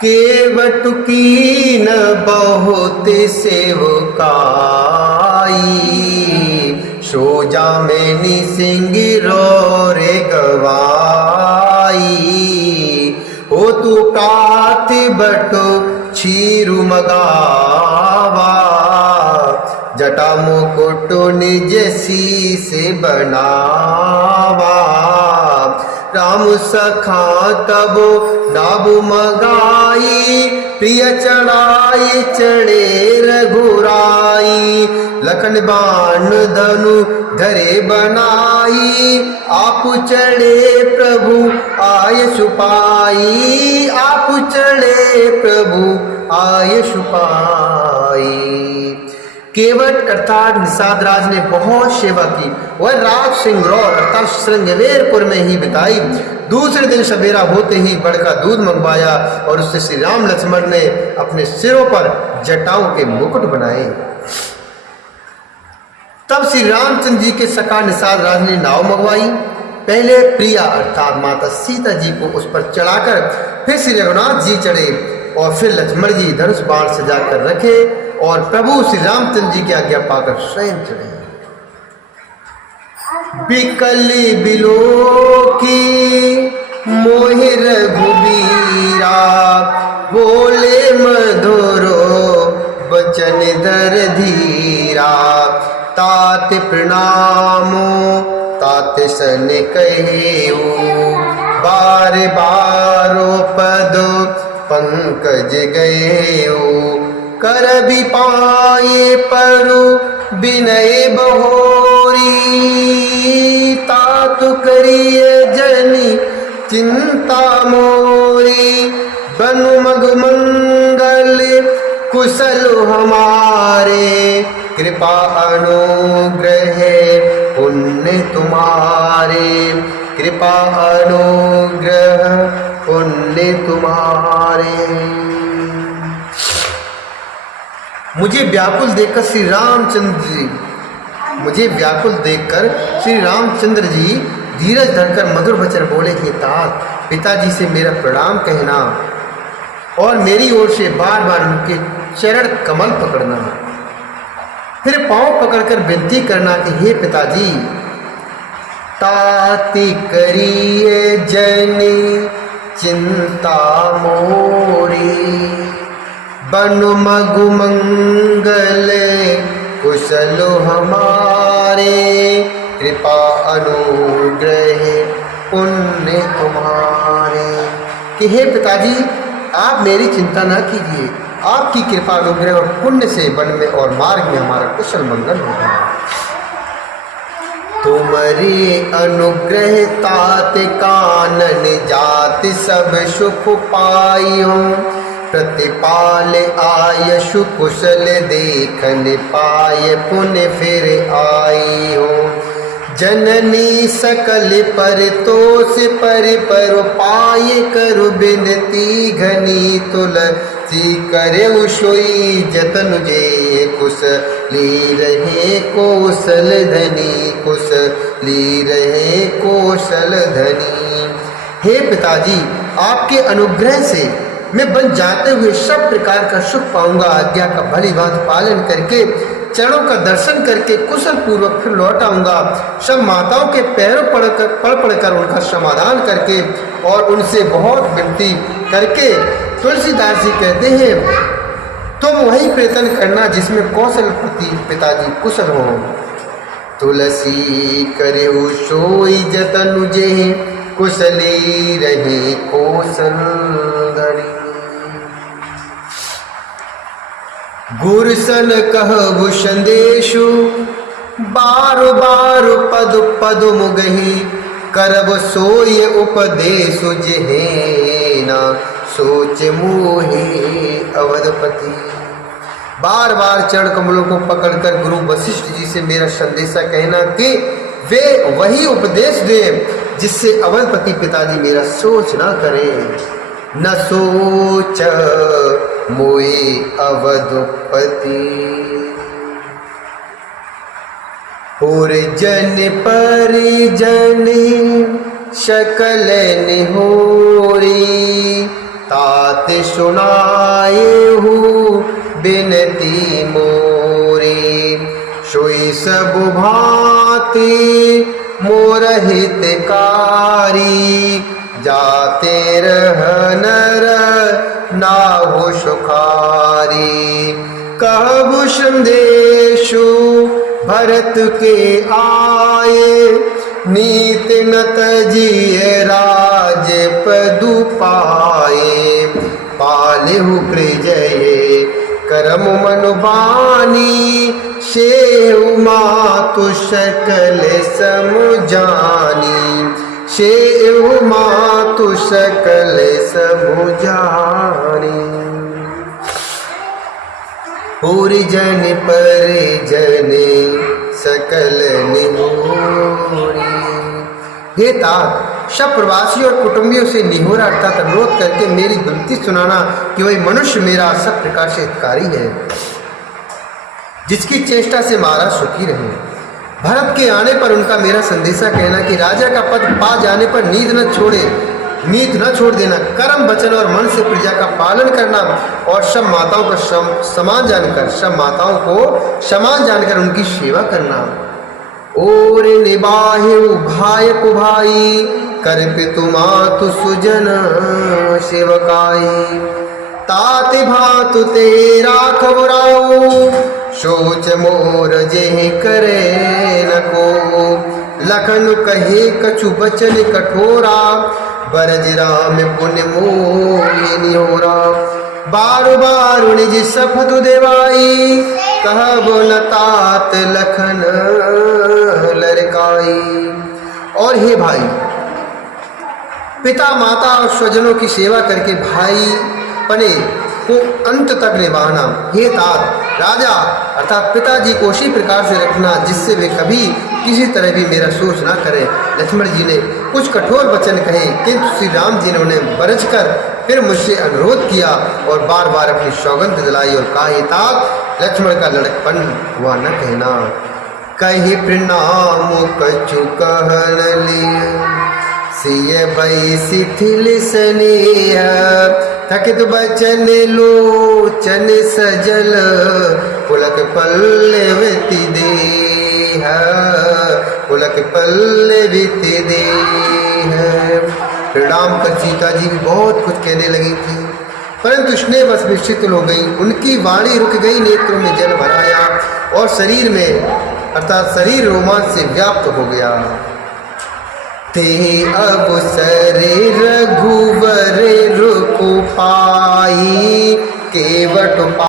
केवट की न बहुत सेवकाई, सो जामिनी सिंह रे गवाई। हो तू काति बटो छीरु मगावा, जटा मुकुट निज शीस बनावा। राम सखा तब नाबु मगाई, प्रिय चढ़ाई चढ़े रघुराई। लखन बाण धनु धरे बनाई, आप चढ़े प्रभु आय सुपाई। आप चढ़े प्रभु आय सुपाई। केवट अर्थात निषाद राज ने बहुत सेवा की। वह रात सिंगरौर अर्थात श्रृंगवेरपुर में ही बिताई। दूसरे दिन सवेरा होते ही बड़का दूध मंगवाया और उससे श्री राम लक्ष्मण ने अपने सिरों पर जटाओं के मुकुट बनाए। तब श्री रामचंद्र जी के सखा निषाद राज ने नाव मंगवाई। पहले प्रिया अर्थात माता सीता जी को उस पर चढ़ाकर फिर श्री रघुनाथ जी चढ़े और फिर लक्ष्मण जी धनुष बाण सजाकर रखे और प्रभु श्री रामचंद्र जी की आज्ञा पाकर स्वयं चढ़े। बिकली बिलो की मोहि रघुबीरा, बोले मधुरो बचन दर धीरा। तात प्रणामो तात सन कहेऊ, बार बारो पद पंकज गएऊ। कर भी पाए परु विनय बहोरी, तातु करिय जनि चिंता मोरी। बनु मग मंगल कुशल हमारे, कृपा अनुग्रह पुण्य तुम्हारे। कृपा अनुग्रह पुण्य तुम्हारे। मुझे व्याकुल देखकर श्री रामचंद्र जी धीरज धरकर मधुर वचन बोले कि तात, पिताजी से मेरा प्रणाम कहना और मेरी ओर से बार बार उनके चरण कमल पकड़ना। फिर पांव पकड़कर विनती करना कि हे पिताजी, ताति करिए जनि चिंता मोरी। बनु मगु मंगल कुशल हमारे, कृपा अनुग्रह पुण्य तुम्हारे। कि हे पिताजी, आप मेरी चिंता न कीजिए, आपकी कृपा अनुग्रह और पुण्य से वन में और मार्ग में हमारा कुशल मंगल होगा। तुम्हारी अनुग्रह तात कानन जाति सब सुख पाइयो। प्रतिपाल आयशु कुशल देखन पाय पुण्य फिर आइयो। जननी सकल पर तोष पर पाय करु बिनती घनी। तुलसी करे सोई जतन जे, कुशली रहे कौशल धनी। कुशली रहे कौशल धनी। हे पिताजी, आपके अनुग्रह से मैं बन जाते हुए सब प्रकार का सुख पाऊंगा। आज्ञा का भली भांति पालन करके चरणों का दर्शन करके कुशल पूर्वक फिर लौट आऊंगा। सब माताओं के पैरों पढ़कर उनका समाधान करके और उनसे बहुत विनती करके तुलसीदास जी कहते हैं, तुम वही प्रयत्न करना जिसमें कौशलपति पिताजी कुशल हो। तुलसी करे सोई जतनु जे, कुशली रहे कौशल धरी। गुरसन कहबु संदेशु, बारु बारु पद पद मुगही। करब सोय उपदेश जेहेना, सोच मोहे अवधपति। बार बार चरण कमलों को पकड़कर गुरु वशिष्ठ जी से मेरा संदेशा कहना कि वे वही उपदेश दें जिससे अवधपति पिताजी मेरा सोच ना करें। न सोच मोए अवधपति, और जन परिजन सकल निहोरी। तात सुनाए हूँ बिनती मोरे। सोई सब भांति मोर हितकारी, जाते रह नर नाहु सुखारी। कहबु संदेशु भरत के आए, नीत न तजिए राज पदु पाए। पालिहु कृजये करम मनु बानी, सेउ मातु सकल समुजानी। सेउ मातु सकल समुजानी। परिजन परिजन सकल निहोरी। हे तात, सब प्रवासियों और कुटुंबियों से निहोरा अर्थात अनुरोध करके मेरी विनती सुनाना कि वही मनुष्य मेरा सब प्रकार से हितकारी है, जिसकी चेष्टा से महाराज सुखी रहे। भरत के आने पर उनका मेरा संदेशा कहना कि राजा का पद पा जाने पर नीत न छोड़ देना। कर्म वचन और मन से प्रजा का पालन करना और सब माताओं को समान जानकर उनकी सेवा करना। और निबाहे भाई को भाई, कर पितु मातु सुजन सेवकाई। तात भातु तेरा खबराऊ, सोच मोर जेहि करे न को। लखन कहे कछु बचन कठोरा, बरज राम पुण्य मोहि निहोरा। बारु बारु निज सपथ देवाई, कहबो न तात लखन लरकाई। और हे भाई, पिता माता और स्वजनों की सेवा करके भाई पने को अंत तक निभाना। हे तात, राजा अर्थात पिताजी को उसी प्रकार से रखना जिससे वे कभी किसी तरह भी मेरा सोच ना करें। लक्ष्मण जी ने कुछ कठोर वचन कहे, किंतु श्री राम जी ने उन्हें बरज कर फिर मुझसे अनुरोध किया और बार बार अपनी सौगंध दिलाई और कहा, हे तात, लक्ष्मण का लड़कपन हुआ न कहना। कही प्रणाम कछु कहन लिय, सिय भई शिथिल स्नेह। थकित बचन लोचन सजल, पुलक पल्लवित देह। पुलक पल्लवित देह। प्रणाम कर सीता जी भी बहुत कुछ कहने लगी थी, परंतु स्नेह बस विक्षिप्त हो गई। उनकी वाणी रुक गई, नेत्रों में जल भर आया और शरीर में अर्थात शरीर रोमांच से व्याप्त हो गया। ते अब सरे रघुवर रूप पाई, केवट